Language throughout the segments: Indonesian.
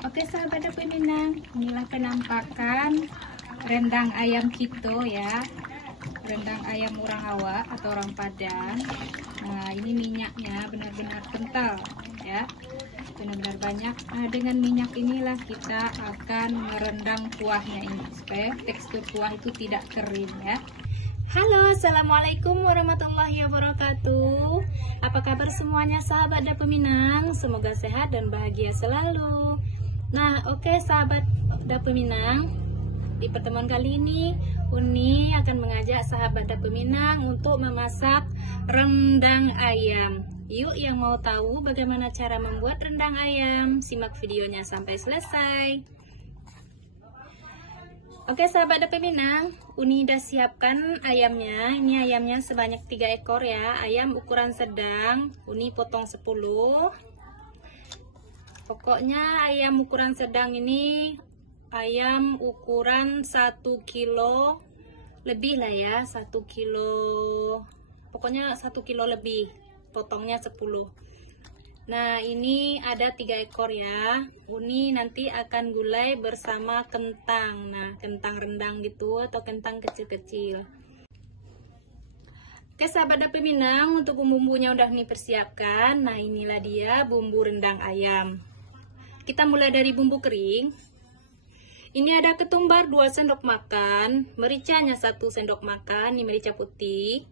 Oke sahabat Dapur Minang, inilah penampakan rendang ayam kito ya. Rendang ayam orang Awak atau orang Padang. Nah, ini minyaknya benar-benar kental ya. Benar-benar banyak. Nah, dengan minyak inilah kita akan merendang kuahnya ini supaya tekstur kuah itu tidak kering ya. Halo, assalamualaikum warahmatullahi wabarakatuh. Apa kabar semuanya sahabat Dapur Minang? Semoga sehat dan bahagia selalu. Nah, oke sahabat Dapur Minang, di pertemuan kali ini Uni akan mengajak sahabat Dapur Minang untuk memasak rendang ayam. Yuk, yang mau tahu bagaimana cara membuat rendang ayam, simak videonya sampai selesai. Oke sahabat Dapur Minang, Uni udah siapkan ayamnya. Ini ayamnya sebanyak 3 ekor ya. Ayam ukuran sedang, Uni potong 10. Pokoknya ayam ukuran sedang ini ayam ukuran 1 kilo lebih lah ya. 1 kilo, pokoknya 1 kilo lebih, potongnya 10. Nah, ini ada 3 ekor ya. Uni nanti akan gulai bersama kentang. Nah, kentang rendang gitu atau kentang kecil-kecil. Oke sahabat Dapur Minang, untuk bumbu-bumbunya udah nih persiapkan. Nah, inilah dia bumbu rendang ayam. Kita mulai dari bumbu kering. Ini ada ketumbar 2 sendok makan, mericanya 1 sendok makan, ini merica putih.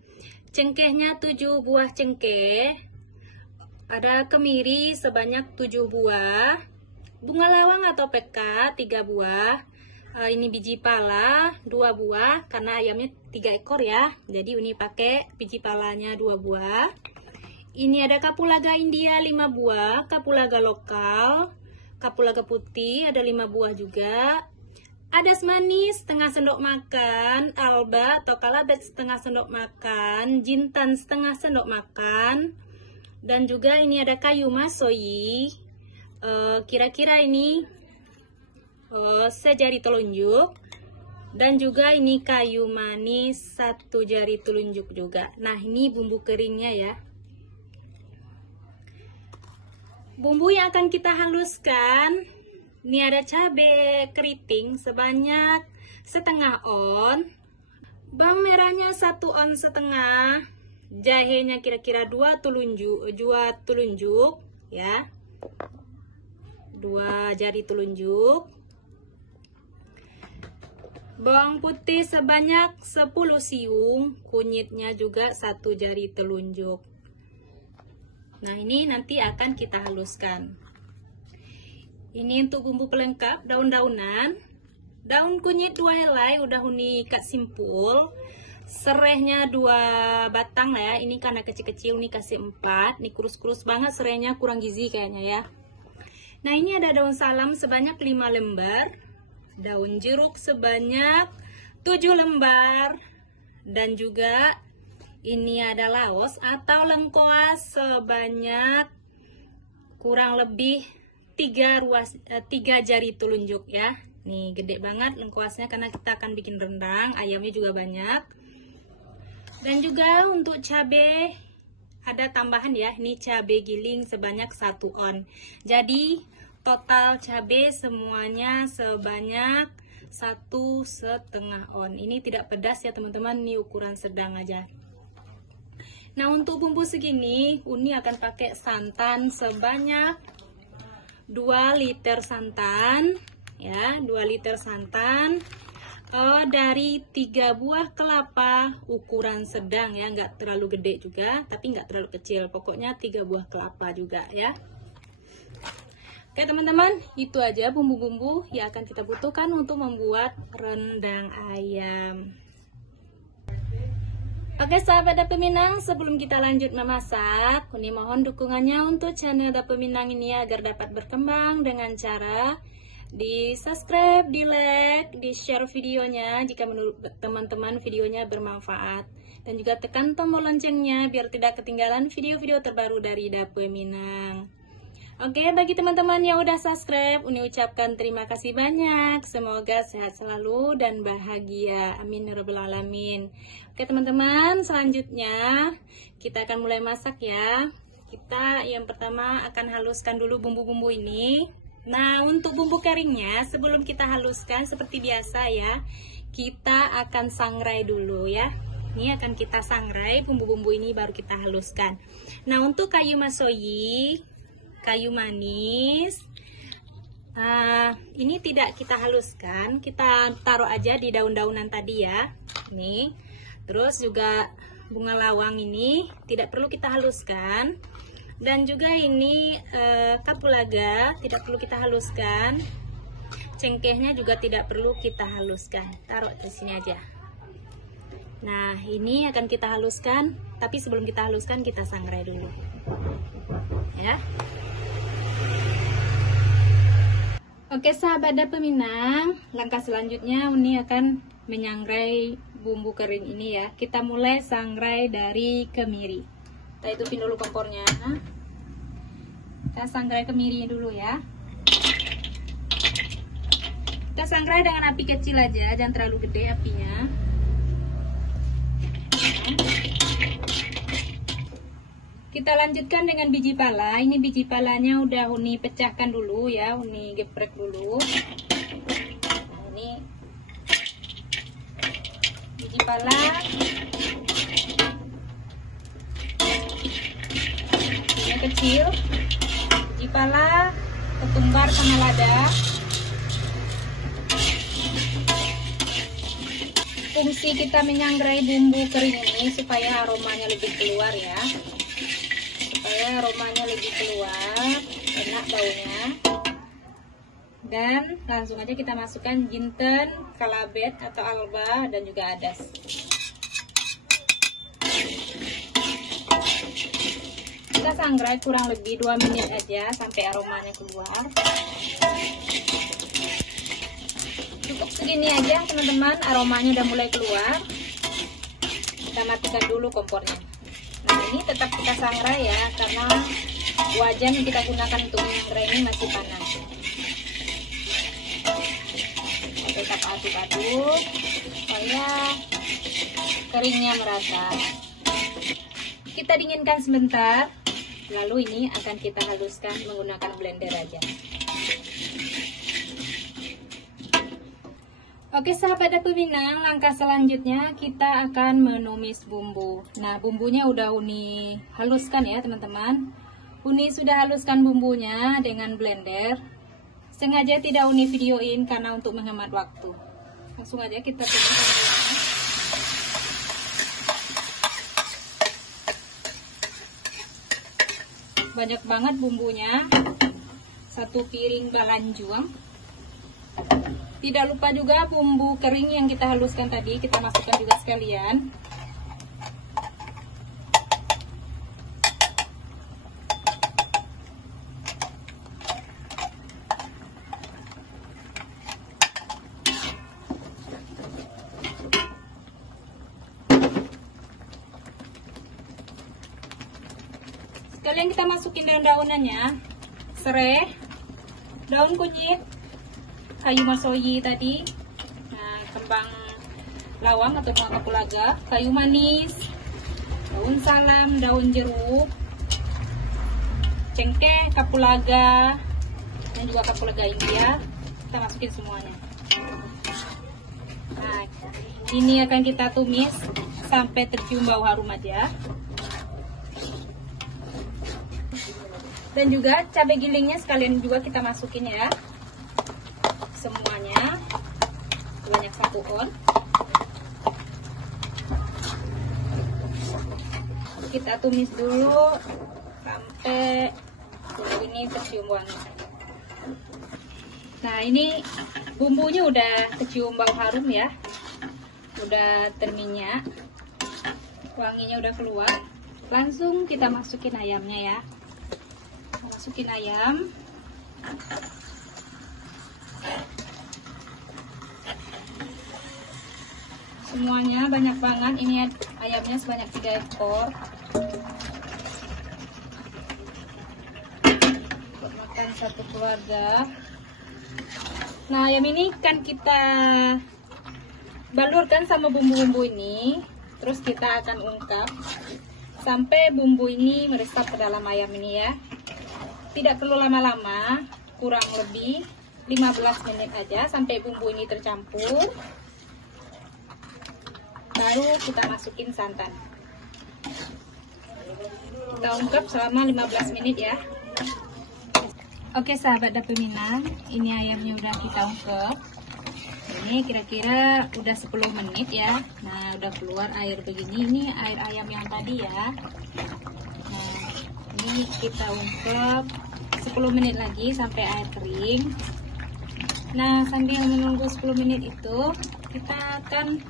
Cengkehnya 7 buah cengkeh. Ada kemiri sebanyak 7 buah, bunga lawang atau peka 3 buah, ini biji pala 2 buah, karena ayamnya 3 ekor ya, jadi Uni pakai biji palanya 2 buah. Ini ada kapulaga India 5 buah, kapulaga lokal, kapulaga putih ada 5 buah juga. Adas manis setengah sendok makan, alba atau kalabet setengah sendok makan, jintan setengah sendok makan. Dan juga ini ada kayu masoyi, kira-kira ini sejari telunjuk. Dan juga ini kayu manis 1 jari telunjuk juga. Nah, ini bumbu keringnya ya. Bumbu yang akan kita haluskan, ini ada cabai keriting sebanyak setengah on, bawang merahnya 1 on setengah, jahenya kira-kira 2 telunjuk ya, 2 jari telunjuk. Bawang putih sebanyak 10 siung, kunyitnya juga 1 jari telunjuk. Nah, ini nanti akan kita haluskan. Ini untuk bumbu pelengkap, daun-daunan. Daun kunyit 2 helai udah Uni ikat simpul. Serehnya 2 batang lah ya. Ini karena kecil-kecil Uni kasih 4. Ini kurus-kurus banget serehnya, kurang gizi kayaknya ya. Nah, ini ada daun salam sebanyak 5 lembar. Daun jeruk sebanyak 7 lembar. Dan juga ini ada laos atau lengkoas sebanyak kurang lebih 3 jari telunjuk ya. Nih gede banget lengkoasnya karena kita akan bikin rendang, ayamnya juga banyak. Dan juga untuk cabai ada tambahan ya, ini cabai giling sebanyak 1 on. Jadi total cabai semuanya sebanyak 1,5 on. Ini tidak pedas ya teman-teman, ini ukuran sedang aja. Nah, untuk bumbu segini Uni akan pakai santan sebanyak 2 liter santan ya, 2 liter santan. Dari 3 buah kelapa ukuran sedang ya, nggak terlalu gede juga tapi nggak terlalu kecil, pokoknya 3 buah kelapa juga ya. Oke teman-teman, itu aja bumbu-bumbu yang akan kita butuhkan untuk membuat rendang ayam. Oke sahabat Dapur Minang, sebelum kita lanjut memasak, Uni mohon dukungannya untuk channel Dapur Minang ini agar dapat berkembang dengan cara di subscribe, di like, di share videonya jika menurut teman-teman videonya bermanfaat, dan juga tekan tombol loncengnya biar tidak ketinggalan video-video terbaru dari Dapur Minang. Oke, bagi teman-teman yang udah subscribe, Uni ucapkan terima kasih banyak. Semoga sehat selalu dan bahagia, amin ya rabbal alamin. Oke teman-teman, selanjutnya kita akan mulai masak ya. Kita yang pertama akan haluskan dulu bumbu-bumbu ini. Nah, untuk bumbu keringnya sebelum kita haluskan seperti biasa ya, kita akan sangrai dulu ya. Ini akan kita sangrai bumbu-bumbu ini baru kita haluskan. Nah, untuk kayu masoyi, kayu manis, ini tidak kita haluskan, kita taruh aja di daun-daunan tadi ya. Nih, terus juga bunga lawang ini tidak perlu kita haluskan, dan juga ini kapulaga tidak perlu kita haluskan, cengkehnya juga tidak perlu kita haluskan, taruh di sini aja. Nah, ini akan kita haluskan, tapi sebelum kita haluskan kita sangrai dulu ya. Oke sahabat Dapur Minang, langkah selanjutnya Uni akan menyangrai bumbu kering ini ya. Kita mulai sangrai dari kemiri. Kita hidupin dulu kompornya. Kita sangrai kemirinya dulu ya. Kita sangrai dengan api kecil aja, jangan terlalu gede apinya. Kita lanjutkan dengan biji pala. Ini biji palanya udah Uni pecahkan dulu ya, Uni geprek dulu. Nah, ini biji pala. Ini kecil. Biji pala, ketumbar sama lada. Fungsi kita menyangrai bumbu kering ini supaya aromanya lebih keluar ya. Supaya aromanya lebih keluar, enak baunya. Dan langsung aja kita masukkan jinten, kalabet atau alba, dan juga adas. Kita sangrai kurang lebih 2 menit aja sampai aromanya keluar. Cukup segini aja teman-teman, aromanya udah mulai keluar. Kita matikan dulu kompornya. Nah, ini tetap kita sangrai ya, karena wajan yang kita gunakan untuk menyangrai ini masih panas. Tetap aduk-aduk supaya keringnya merata. Kita dinginkan sebentar, lalu ini akan kita haluskan menggunakan blender aja. Oke sahabat Dapur Minang, langkah selanjutnya kita akan menumis bumbu. Nah, bumbunya udah Uni haluskan ya teman-teman. Uni sudah haluskan bumbunya dengan blender. Sengaja tidak Uni videoin karena untuk menghemat waktu. Langsung aja kita tumis bumbunya. Banyak banget bumbunya. 1 piring balanjuang. Tidak lupa juga bumbu kering yang kita haluskan tadi, kita masukkan juga sekalian. Sekalian kita masukin daun-daunannya, serai, daun kunyit, kayu masoyi tadi, nah, kembang lawang atau bunga kapulaga, kayu manis, daun salam, daun jeruk, cengkeh, kapulaga, dan juga kapulaga India. Kita masukin semuanya. Nah, ini akan kita tumis sampai tercium bau harum aja. Dan juga cabai gilingnya sekalian juga kita masukin ya. Semuanya sebanyak 1 on. Kita tumis dulu sampai bumbu ini tercium wangi. Nah, ini bumbunya udah kecium bau harum ya, udah terminyak, wanginya udah keluar. Langsung kita masukin ayamnya ya. Masukin ayam. Semuanya banyak banget, ini ayamnya sebanyak 3 ekor buat makan satu keluarga. Nah, ayam ini kan kita balurkan sama bumbu-bumbu ini, terus kita akan ungkap sampai bumbu ini meresap ke dalam ayam ini ya. Tidak perlu lama-lama, kurang lebih 15 menit aja sampai bumbu ini tercampur. Baru kita masukin santan. Kita ungkep selama 15 menit ya. Oke sahabat dapur Minang, ini ayamnya udah kita ungkep. Ini kira-kira udah 10 menit ya. Nah udah keluar air begini. Ini air ayam yang tadi ya. Nah ini kita ungkep 10 menit lagi sampai air kering. Nah sambil menunggu 10 menit itu kita akan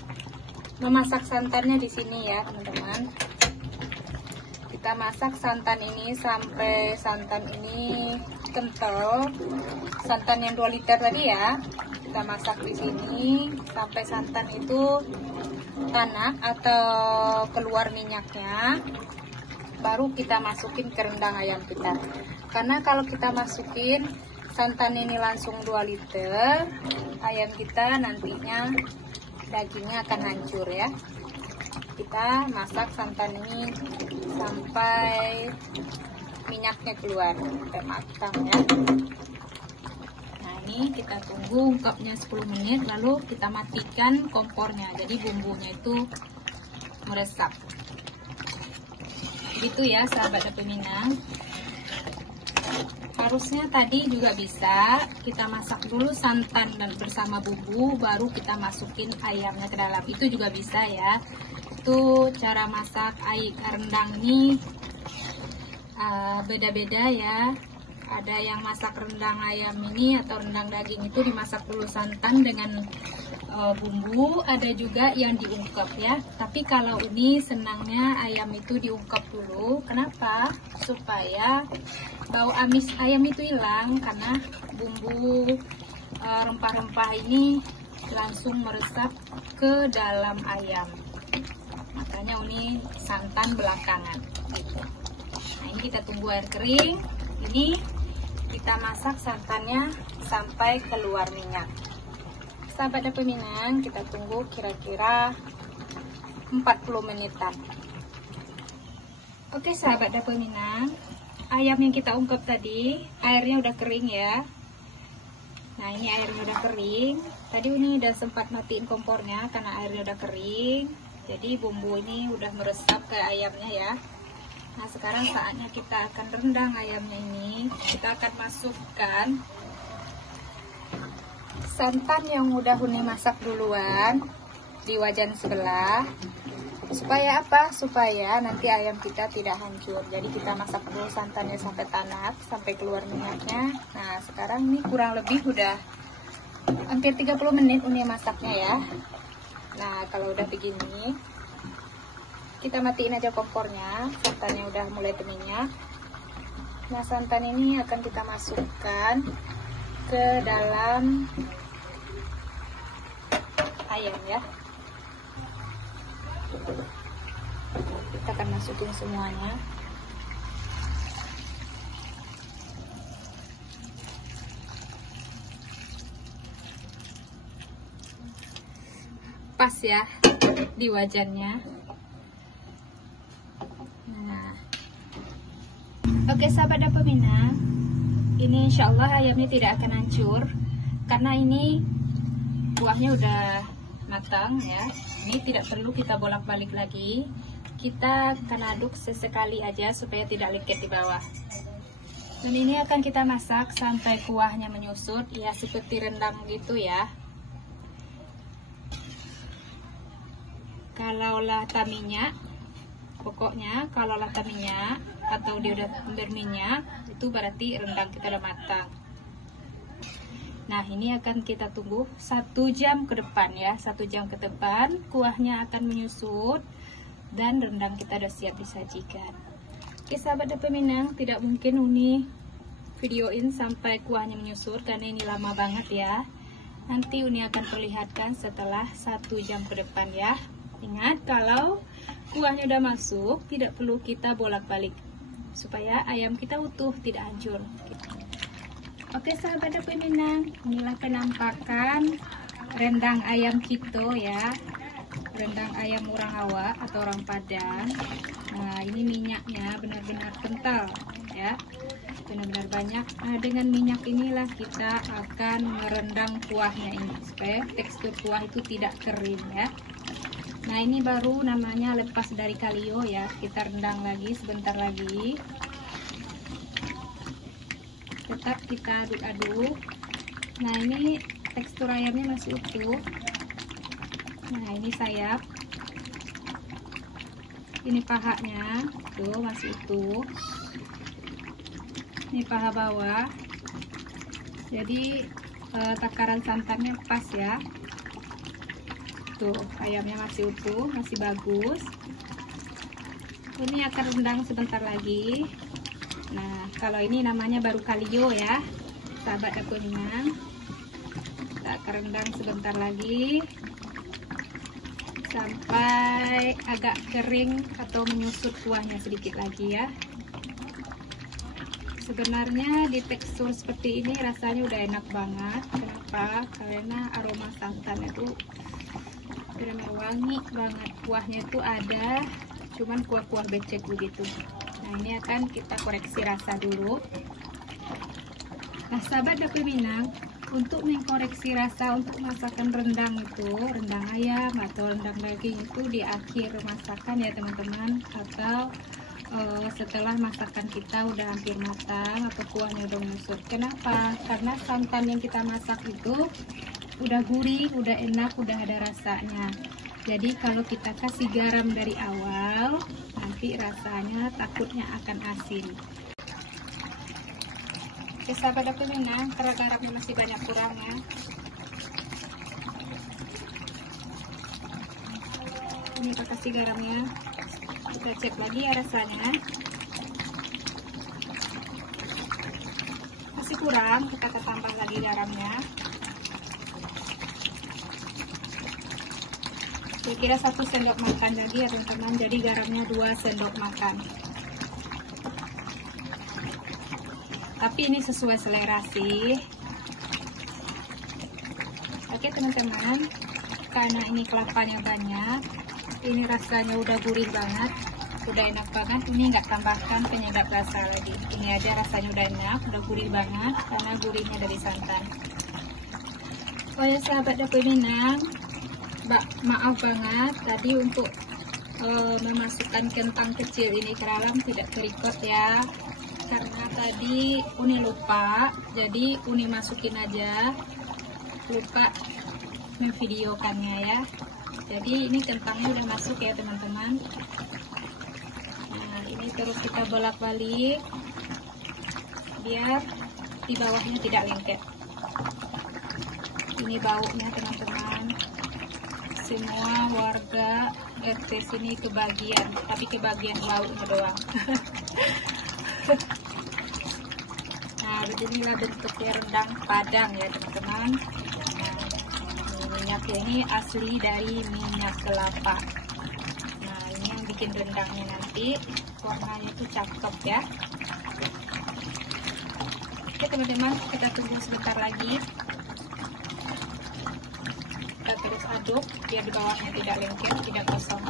memasak santannya di sini ya teman-teman. Kita masak santan ini sampai santan ini kental. Santan yang 2 liter tadi ya. Kita masak di sini sampai santan itu tanak atau keluar minyaknya. Baru kita masukin ke rendang ayam kita. Karena kalau kita masukin santan ini langsung 2 liter, ayam kita nantinya dagingnya akan hancur ya. Kita masak santan ini sampai minyaknya keluar, sampai matang ya. Nah ini kita tunggu ungkapnya 10 menit, lalu kita matikan kompornya, jadi bumbunya itu meresap. Gitu ya sahabat dapur Minang. Harusnya tadi juga bisa kita masak dulu santan dan bersama bumbu, baru kita masukin ayamnya ke dalam. Itu juga bisa ya. Itu cara masak rendang ini beda-beda ya. Ada yang masak rendang ayam ini atau rendang daging itu dimasak dulu santan dengan bumbu, ada juga yang diungkep ya. Tapi kalau ini senangnya ayam itu diungkep dulu. Kenapa? Supaya bau amis ayam itu hilang, karena bumbu rempah-rempah ini langsung meresap ke dalam ayam. Makanya ini santan belakangan gitu. Nah ini kita tunggu air kering. Ini kita masak santannya sampai keluar minyak. Sahabat dapur Minang, kita tunggu kira-kira 40 menitan. Oke sahabat dapur Minang, ayam yang kita ungkep tadi airnya udah kering ya. Nah ini airnya udah kering. Tadi ini udah sempat matiin kompornya karena airnya udah kering. Jadi bumbu ini udah meresap ke ayamnya ya. Nah sekarang saatnya kita akan rendang ayamnya ini. Kita akan masukkan santan yang udah Uni masak duluan di wajan sebelah. Supaya apa? Supaya nanti ayam kita tidak hancur. Jadi kita masak dulu santannya sampai tanak, sampai keluar minyaknya. Nah sekarang ini kurang lebih udah hampir 30 menit Uni masaknya ya. Nah kalau udah begini, kita matiin aja kompornya. Santannya udah mulai berminyak. Nah santan ini akan kita masukkan ke dalam ayam ya. Kita akan masukin semuanya. Pas ya di wajannya. Nah, oke sahabat dapur Minang, ini insya Allah ayamnya tidak akan hancur karena ini kuahnya udah matang ya. Ini tidak perlu kita bolak-balik lagi. Kita akan aduk sesekali aja supaya tidak lengket di bawah. Dan ini akan kita masak sampai kuahnya menyusut ya, seperti rendang gitu ya. Kalau lata minyak, pokoknya kalau lata minyak atau dia udah berminyak, itu berarti rendang kita udah matang. Nah ini akan kita tunggu 1 jam ke depan ya. 1 jam ke depan kuahnya akan menyusut dan rendang kita udah siap disajikan. Oke sahabat dapur Minang, tidak mungkin Uni videoin sampai kuahnya menyusut karena ini lama banget ya. Nanti Uni akan perlihatkan setelah 1 jam ke depan ya. Ingat kalau kuahnya udah masuk, tidak perlu kita bolak-balik supaya ayam kita utuh, tidak hancur. Oke sahabat dapur Minang, inilah penampakan rendang ayam kita ya. Rendang ayam orang Awak atau orang Padang. Nah ini minyaknya benar-benar kental ya. benar-benar banyak. Nah, dengan minyak inilah kita akan merendang kuahnya ini supaya tekstur kuah itu tidak kering ya. Nah, ini baru namanya lepas dari kalio ya. Kita rendang lagi sebentar lagi. Tetap kita aduk-aduk. Nah, ini tekstur ayamnya masih utuh. Nah, ini sayap. Ini pahanya, tuh masih utuh. Ini paha bawah. Jadi takaran santannya pas ya. Tuh, ayamnya masih utuh, masih bagus. Ini akan rendang sebentar lagi. Nah, kalau ini namanya baru kalio ya, sahabat dapur Minang. Kita akan rendang sebentar lagi sampai agak kering atau menyusut kuahnya sedikit lagi ya. Sebenarnya di tekstur seperti ini rasanya udah enak banget. Kenapa? Karena aroma santan itu benar-benar wangi banget. Kuahnya itu ada, cuman kuah-kuah becek begitu. Nah, ini akan kita koreksi rasa dulu. Nah, sahabat dapur Minang, untuk mengkoreksi rasa untuk masakan rendang itu, rendang ayam atau rendang daging itu di akhir masakan ya teman-teman, atau setelah masakan kita udah hampir matang atau kuahnya udah menyusut. Kenapa? Karena santan yang kita masak itu udah gurih, udah enak, udah ada rasanya. Jadi kalau kita kasih garam dari awal, nanti rasanya takutnya akan asin. Oke, sahabat dapur Minang, karena garamnya masih banyak kurangnya. Ini kita kasih garamnya. Kita cek lagi ya rasanya. Masih kurang, kita tambah lagi garamnya. Kira-kira 1 sendok makan lagi ya teman-teman. Jadi garamnya 2 sendok makan. Tapi ini sesuai selera sih. Oke teman-teman, karena ini kelapanya banyak, ini rasanya udah gurih banget, udah enak banget. Ini nggak tambahkan penyedap rasa lagi. Ini aja rasanya udah enak, udah gurih banget karena gurihnya dari santan. Oh ya sahabat dapur Minang, maaf banget tadi untuk memasukkan kentang kecil ini ke dalam tidak terikut ya. Karena tadi Uni lupa, jadi Uni masukin aja, lupa memvideokannya ya. Jadi ini kentangnya udah masuk ya teman-teman. Nah, ini terus kita bolak-balik biar di bawahnya tidak lengket. Ini baunya teman-teman, semua warga RT sini kebagian, tapi kebagian baunya doang. Nah, beginilah bentuknya rendang Padang ya teman-teman. Nah, minyaknya ini asli dari minyak kelapa. Nah, ini yang bikin rendangnya nanti warnanya itu cakep ya. Oke teman-teman, kita tunggu sebentar lagi. Kita terus aduk biar di bawahnya tidak lengket, tidak kosong.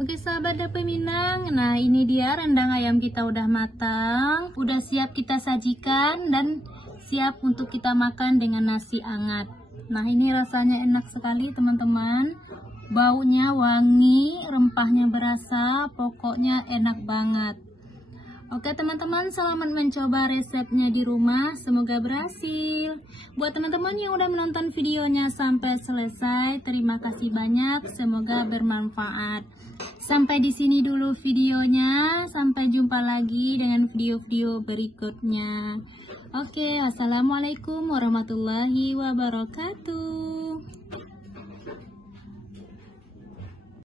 Oke sahabat dapur Minang, nah ini dia rendang ayam kita udah matang, udah siap kita sajikan dan siap untuk kita makan dengan nasi hangat. Nah ini rasanya enak sekali teman-teman, baunya wangi, rempahnya berasa, pokoknya enak banget. Oke teman-teman, selamat mencoba resepnya di rumah, semoga berhasil. Buat teman-teman yang udah menonton videonya sampai selesai, terima kasih banyak, semoga bermanfaat. Sampai di sini dulu videonya, sampai jumpa lagi dengan video-video berikutnya. Oke, wassalamualaikum warahmatullahi wabarakatuh.